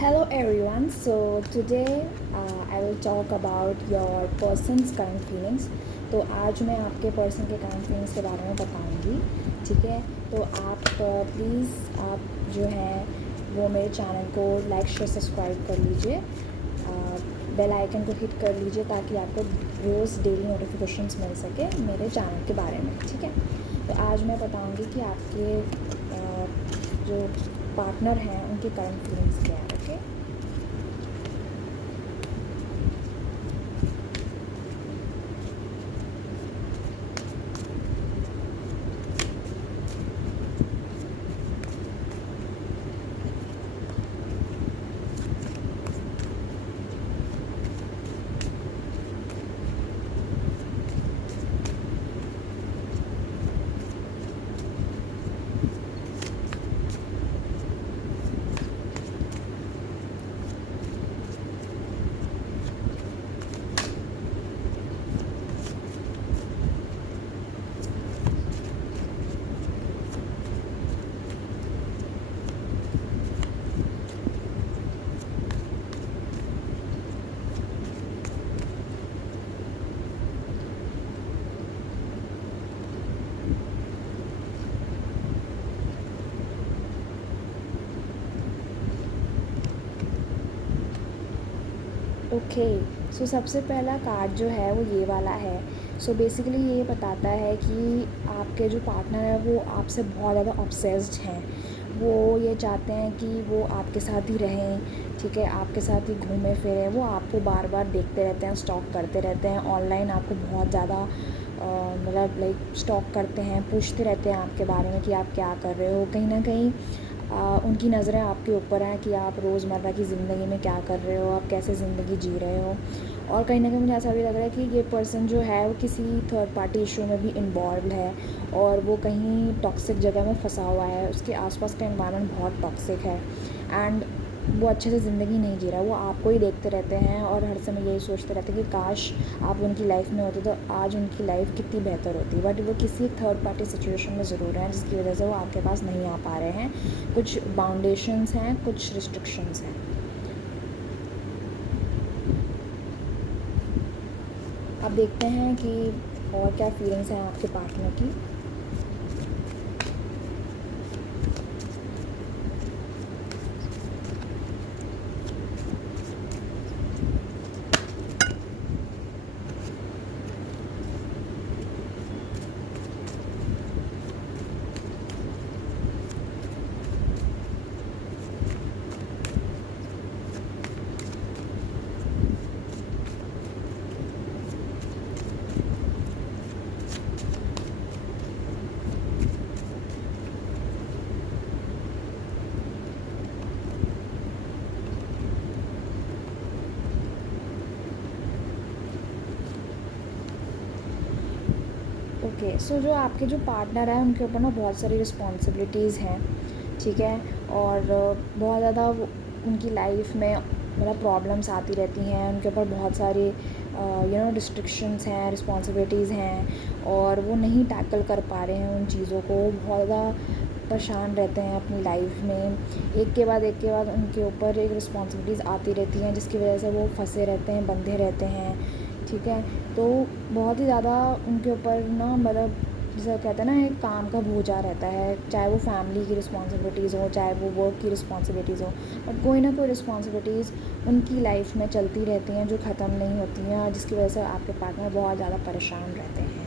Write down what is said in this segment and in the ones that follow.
Hello everyone. So today I will talk about your person's current feelings. तो आज मैं आपके पर्सन के करंट फीलिंग्स के बारे में बताऊंगी. ठीक है. तो आप प्लीज़ आप जो है वो मेरे चैनल को लाइक शेयर सब्सक्राइब कर लीजिए. बेल आइकन को हिट कर लीजिए ताकि आपको रोज़ डेली नोटिफिकेशंस मिल सके मेरे चैनल के बारे में. ठीक है. तो आज मैं बताऊंगी कि आपके जो पार्टनर हैं उनके करंट फीलिंग्स क्या है. ओके. ओके. सो सबसे पहला कार्ड जो है वो ये वाला है. सो बेसिकली ये बताता है कि आपके जो पार्टनर है वो आपसे बहुत ज़्यादा ऑब्सेस्ड हैं. वो ये चाहते हैं कि वो आपके साथ ही रहें. ठीक है. आपके साथ ही घूमें फिरें. वो आपको बार बार देखते रहते हैं, स्टॉक करते रहते हैं. ऑनलाइन आपको बहुत ज़्यादा मतलब लाइक स्टॉक करते हैं, पूछते रहते हैं आपके बारे में कि आप क्या कर रहे हो. कहीं ना कहीं उनकी नज़रें आपके ऊपर हैं कि आप रोज़मर्रा की ज़िंदगी में क्या कर रहे हो, आप कैसे ज़िंदगी जी रहे हो. और कहीं ना कहीं मुझे ऐसा भी लग रहा है कि ये पर्सन जो है वो किसी थर्ड पार्टी इशू में भी इन्वॉल्व है और वो कहीं टॉक्सिक जगह में फंसा हुआ है. उसके आसपास का एनवायरनमेंट बहुत टॉक्सिक है एंड वो अच्छे से ज़िंदगी नहीं जी रहा. वो आपको ही देखते रहते हैं और हर समय यही सोचते रहते हैं कि काश आप उनकी लाइफ में होते तो आज उनकी लाइफ कितनी बेहतर होती. बट वो किसी थर्ड पार्टी सिचुएशन में ज़रूर हैं जिसकी वजह से वो आपके पास नहीं आ पा रहे हैं. कुछ बाउंडेशंस हैं, कुछ रिस्ट्रिक्शंस हैं. अब देखते हैं कि और क्या फीलिंग्स हैं आपके पार्टनर की. ओके. सो जो आपके जो पार्टनर हैं उनके ऊपर ना बहुत सारी रिस्पॉन्सिबिलिटीज़ हैं. ठीक है. और बहुत ज़्यादा उनकी लाइफ में मतलब प्रॉब्लम्स आती रहती हैं. उनके ऊपर बहुत सारी रिस्ट्रिक्शंस हैं, रिस्पॉन्सिबिलिटीज़ हैं और वो नहीं टैकल कर पा रहे हैं उन चीज़ों को. बहुत ज़्यादा परेशान रहते हैं अपनी लाइफ में. एक के बाद उनके ऊपर एक रिस्पॉन्सिबिलिटीज़ आती रहती हैं जिसकी वजह से वो फंसे रहते हैं, बंधे रहते हैं. ठीक है. तो बहुत ही ज़्यादा उनके ऊपर ना मतलब जैसे कहते हैं ना एक काम का बोझा रहता है. चाहे वो फैमिली की रिस्पॉन्सिबिलिटीज़ हो, चाहे वो वर्क की रिस्पॉन्सिबिलिटीज़ हो, बट कोई ना कोई रिस्पॉन्सिबिलिटीज़ उनकी लाइफ में चलती रहती हैं जो ख़त्म नहीं होती हैं जिसकी वजह से आपके पार्टनर बहुत ज़्यादा परेशान रहते हैं.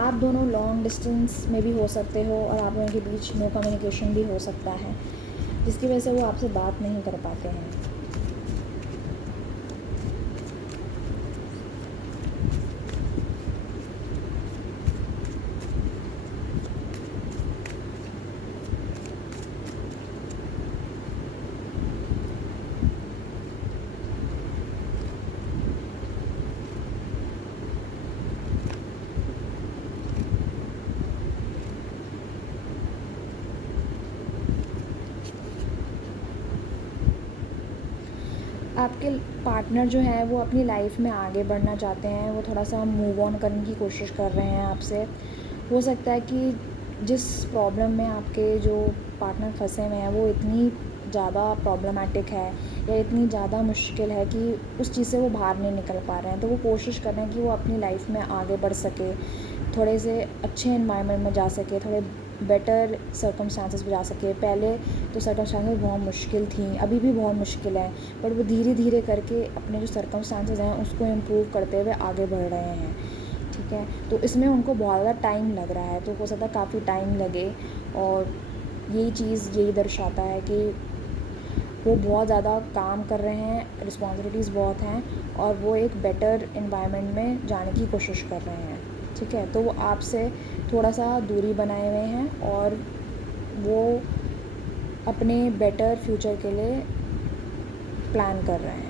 आप दोनों लॉन्ग डिस्टेंस में भी हो सकते हो और आप लोगों के बीच नो कम्युनिकेशन भी हो सकता है जिसकी वजह से वो आपसे बात नहीं कर पाते हैं. आपके पार्टनर जो हैं वो अपनी लाइफ में आगे बढ़ना चाहते हैं, वो थोड़ा सा मूव ऑन करने की कोशिश कर रहे हैं आपसे। हो सकता है कि जिस प्रॉब्लम में आपके जो पार्टनर फंसे हुए हैं वो इतनी ज़्यादा प्रॉब्लमेटिक है या इतनी ज़्यादा मुश्किल है कि उस चीज़ से वो बाहर नहीं निकल पा रहे हैं, तो वो कोशिश कर रहे हैं कि वो अपनी लाइफ में आगे बढ़ सके, थोड़े से अच्छे एनवायरनमेंट में जा सके, थोड़े बेटर सर्कमस्टांसेस में जा सके। पहले तो सर्कमस्टांसेस बहुत मुश्किल थी, अभी भी बहुत मुश्किल है, बट वो धीरे धीरे करके अपने जो सर्कमस्टांसेस हैं उसको इम्प्रूव करते हुए आगे बढ़ रहे हैं। ठीक है, तो इसमें उनको बहुत ज़्यादा टाइम लग रहा है, तो हो सकता है काफ़ी टाइम लगे, और यही चीज़ यही दर्शाता है कि वो बहुत ज़्यादा काम कर रहे हैं, रिस्पॉन्सिबिलिटीज़ बहुत हैं, और वो एक बेटर एनवायरनमेंट में जाने की कोशिश कर रहे हैं। ठीक है, तो वो आपसे थोड़ा सा दूरी बनाए हुए हैं और वो अपने बेटर फ्यूचर के लिए प्लान कर रहे हैं।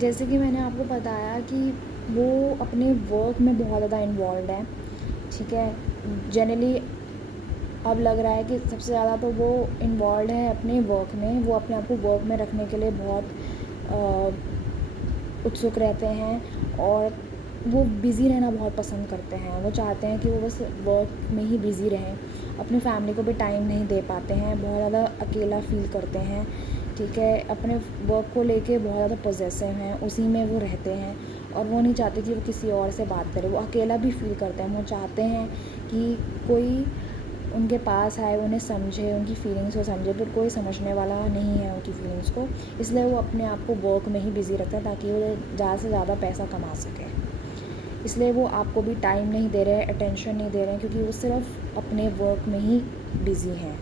जैसे कि मैंने आपको बताया कि वो अपने वर्क में बहुत ज़्यादा इन्वॉल्व है। ठीक है, जनरली अब लग रहा है कि सबसे ज़्यादा तो वो इन्वॉल्व है अपने वर्क में, वो अपने आप को वर्क में रखने के लिए बहुत उत्सुक रहते हैं, और वो बिज़ी रहना बहुत पसंद करते हैं। वो चाहते हैं कि वो बस वर्क में ही बिज़ी रहें, अपनी फैमिली को भी टाइम नहीं दे पाते हैं, बहुत ज़्यादा अकेला फ़ील करते हैं। ठीक है, अपने वर्क को लेके बहुत ज़्यादा पॉसेसिव हैं, उसी में वो रहते हैं, और वो नहीं चाहते कि वो किसी और से बात करे। वो अकेला भी फ़ील करते हैं, वो चाहते हैं कि कोई उनके पास आए, उन्हें समझे, उनकी फ़ीलिंग्स को समझे, पर कोई समझने वाला नहीं है उनकी फ़ीलिंग्स को। इसलिए वो अपने आप को वर्क में ही बिज़ी रखते हैं ताकि वो ज़्यादा से ज़्यादा पैसा कमा सकें। इसलिए वो आपको भी टाइम नहीं दे रहे हैं, अटेंशन नहीं दे रहे हैं, क्योंकि वो सिर्फ अपने वर्क में ही बिज़ी हैं।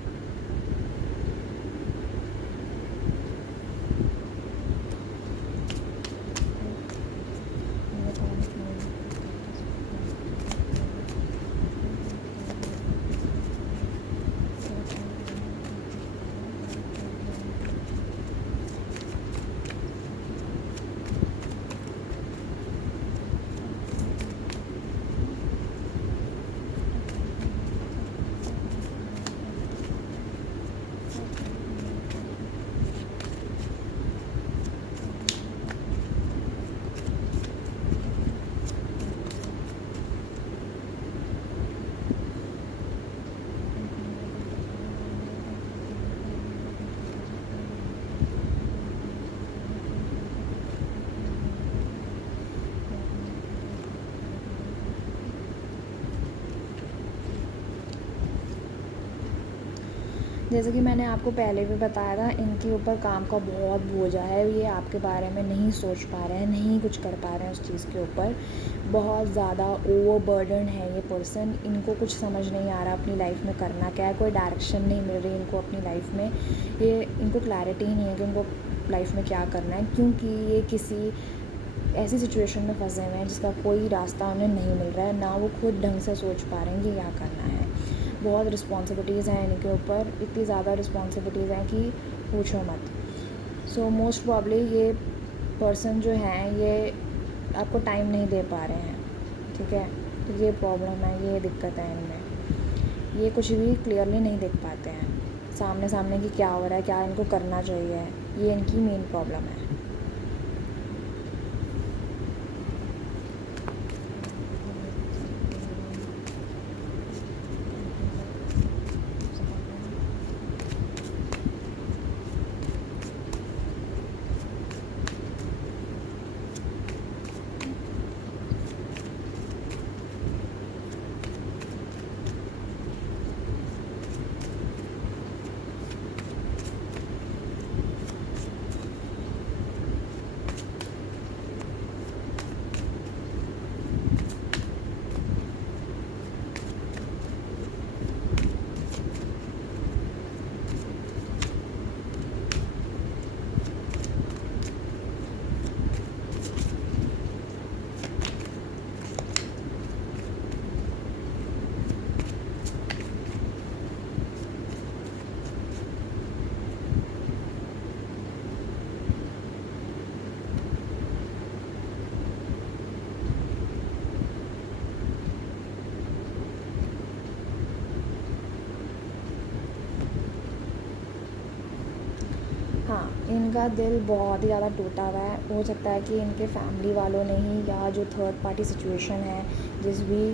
जैसे कि मैंने आपको पहले भी बताया था, इनके ऊपर काम का बहुत बोझा है, ये आपके बारे में नहीं सोच पा रहे हैं, नहीं कुछ कर पा रहे हैं उस चीज़ के ऊपर। बहुत ज़्यादा ओवरबर्डन है ये पर्सन, इनको कुछ समझ नहीं आ रहा अपनी लाइफ में करना क्या है, कोई डायरेक्शन नहीं मिल रही इनको अपनी लाइफ में। ये इनको क्लैरिटी ही नहीं है कि इनको लाइफ में क्या करना है, क्योंकि ये किसी ऐसी सिचुएशन में फंसे हुए हैं जिसका कोई रास्ता उन्हें नहीं मिल रहा है, ना वो खुद ढंग से सोच पा रहे हैं कि क्या करना है। बहुत रिस्पॉन्सिबिलिटीज़ हैं इनके ऊपर, इतनी ज़्यादा रिस्पॉन्सिबिलिटीज़ हैं कि पूछो मत। सो मोस्ट प्रॉब्ली ये पर्सन जो हैं ये आपको टाइम नहीं दे पा रहे हैं। ठीक है, तो ये प्रॉब्लम है, ये दिक्कत है इनमें। ये कुछ भी क्लियरली नहीं देख पाते हैं सामने सामने कि क्या हो रहा है, क्या इनको करना चाहिए, ये इनकी मेन प्रॉब्लम है। हाँ, इनका दिल बहुत ही ज़्यादा टूटा हुआ है। हो सकता है कि इनके फैमिली वालों ने ही, या जो थर्ड पार्टी सिचुएशन है जिस भी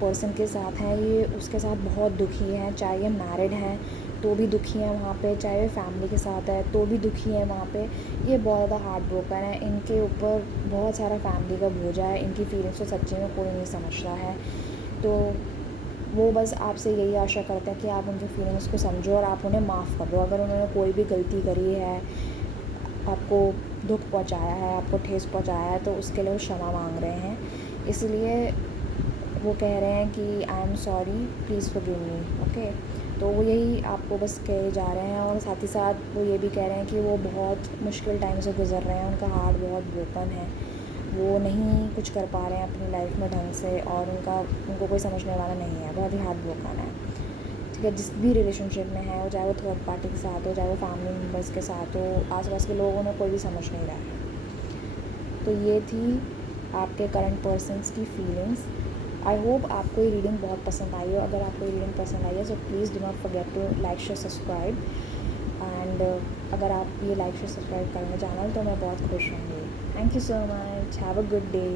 पर्सन के साथ हैं, ये उसके साथ बहुत दुखी हैं। चाहे ये मैरिड हैं तो भी दुखी हैं वहाँ पे, चाहे ये फैमिली के साथ है तो भी दुखी हैं वहाँ पे। ये बहुत ज़्यादा हार्ट ब्रोकन है। इनके ऊपर बहुत सारा फैमिली का बोझा है। इनकी फीलिंग्स को सच्ची में कोई नहीं समझता है। तो वो बस आपसे यही आशा करते हैं कि आप उनकी फीलिंग्स को समझो और आप उन्हें माफ़ कर दो। अगर उन्होंने कोई भी गलती करी है, आपको दुख पहुंचाया है, आपको ठेस पहुंचाया है, तो उसके लिए वो क्षमा मांग रहे हैं। इसलिए वो कह रहे हैं कि I am sorry, please forgive me. Okay, तो वो यही आपको बस कहे जा रहे हैं। और साथ ही साथ वो ये भी कह रहे हैं कि वो बहुत मुश्किल टाइम से गुज़र रहे हैं। उनका हार्ट बहुत ब्रोकन है। वो नहीं कुछ कर पा रहे हैं अपनी लाइफ में ढंग से, और उनको कोई समझने वाला नहीं है। बहुत ही हार्ट ब्रोकन है। ठीक है, जिस भी रिलेशनशिप में है, वो चाहे वो थर्ड पार्टी के साथ हो, चाहे वो फैमिली मेम्बर्स के साथ हो, आसपास के लोगों ने कोई भी समझ नहीं रहा है। तो ये थी आपके करंट पर्सन्स की फीलिंग्स। आई होप आपको ये रीडिंग बहुत पसंद आई हो। अगर आपको ये रीडिंग पसंद आई है, so please do not forget to like share subscribe. And अगर आप ये लाइक शेयर सब्सक्राइब करेंगे चैनल, तो मैं बहुत खुश होंगी। Thank you so much, have a good day.